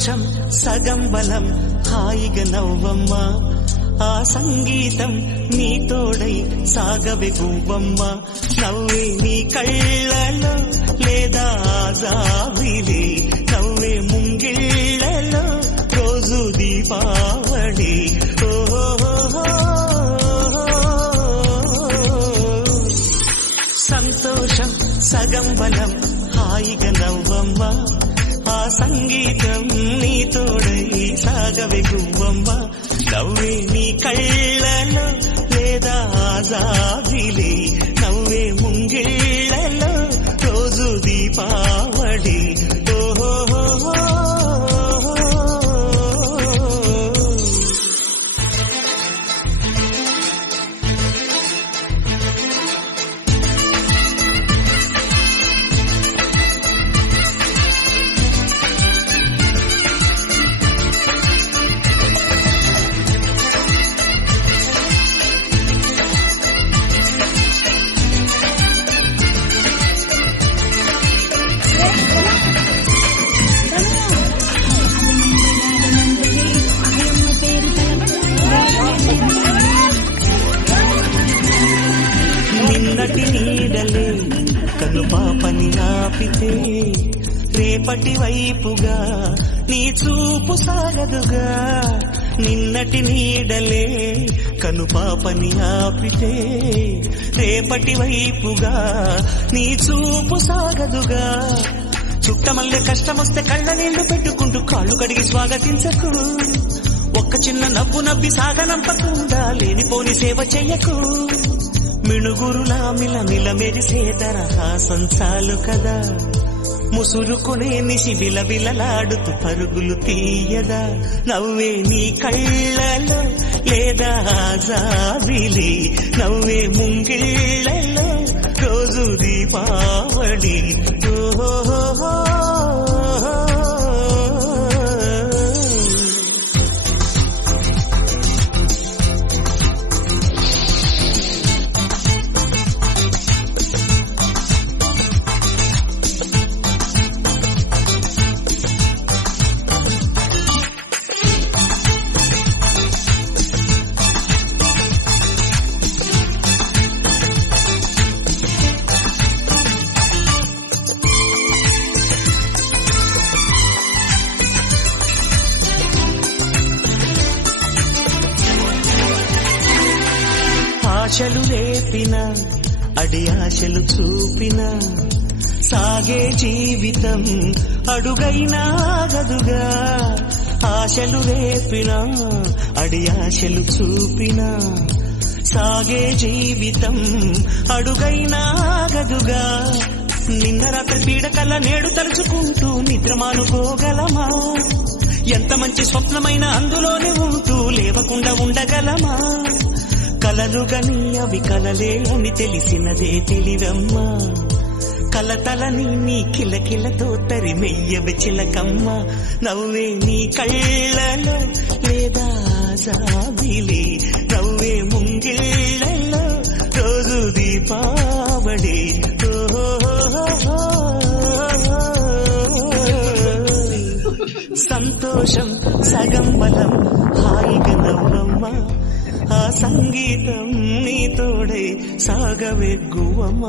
సంతోషం సగం బలం హాయిగా నవ్వమ్మ ఆ సంగీతం నీ తోడై సాగవే గువ్వమ్మ నవ్వే నీ కళ్ళలో లేదా జాబిలి నవ్వే ముంగిళ్ళలో రోజు దీపావళి సంతోషం సగం బలం హాయిగా నవ్వమ్మ ఆ సంగీతం నీ తోడై సాగవే గువ్వమ్మ నవ్వే నీ కళ్ళలో లేదా జాబిలి నవ్వే ముంగిళ్ళలో రోజు దీపావళి నిన్నటి నీడలే కను పాపని ఆపితే రేపటి వైపుగా నీ చూపు సాగదుగా నిన్నటి నీడలే కను పాపని ఆపితే రేపటి వైపుగా నీ చూపు సాగదుగా చుట్టమల్లె కష్టమొస్తే కళ్ళ నీళ్లు పెట్టుకుంటూ కాళ్ళు కడిగి స్వాగతించకు ఒక్క చిన్న నవ్వు నవ్వి సాగనంపకుండా లేనిపోని సేవ చెయ్యకు మిణుగురులా మిలమిల మెరిసే తరహాసం చాలు కదా ముసురుకునే నిశి బిలబిలలాడుతూ పరుగులు తీయదా నవ్వే నీ కళ్ళలో లేదా జాబిలి నవ్వే ముంగిళ్ళలో రోజు దీపావళి ఆశలు రేపిన అడి ఆశలు చూపిన సాగే జీవితం అడుగైనా గదుగా ఆశలు రేపిన అడి ఆశలు చూపిన సాగే జీవితం అడుగైనా గదుగా నిన్న రాత్రి పీడకల నేడు తలుచుకుంటూ నిద్రమానుకోగలమా ఎంత మంచి స్వప్నమైన అందులోనే ఉంటూ లేవకుండా ఉండగలమా కలలుగని అవి కలలే అని తెలిసినదే తెలివమ్మా కలతలని నీ కిలకిలతో తరిమెయ్యవి చిలకమ్మ నవ్వే నీ కళ్ళలో లేదా జాబిలి నవ్వే ముంగిళ్ళలో రోజు దీపావళి సంతోషం సగం బలం హాయిగా నవ్వమ్మ ఆ సంగీతం నీ తోడై సాగవే గువ్వమ్మ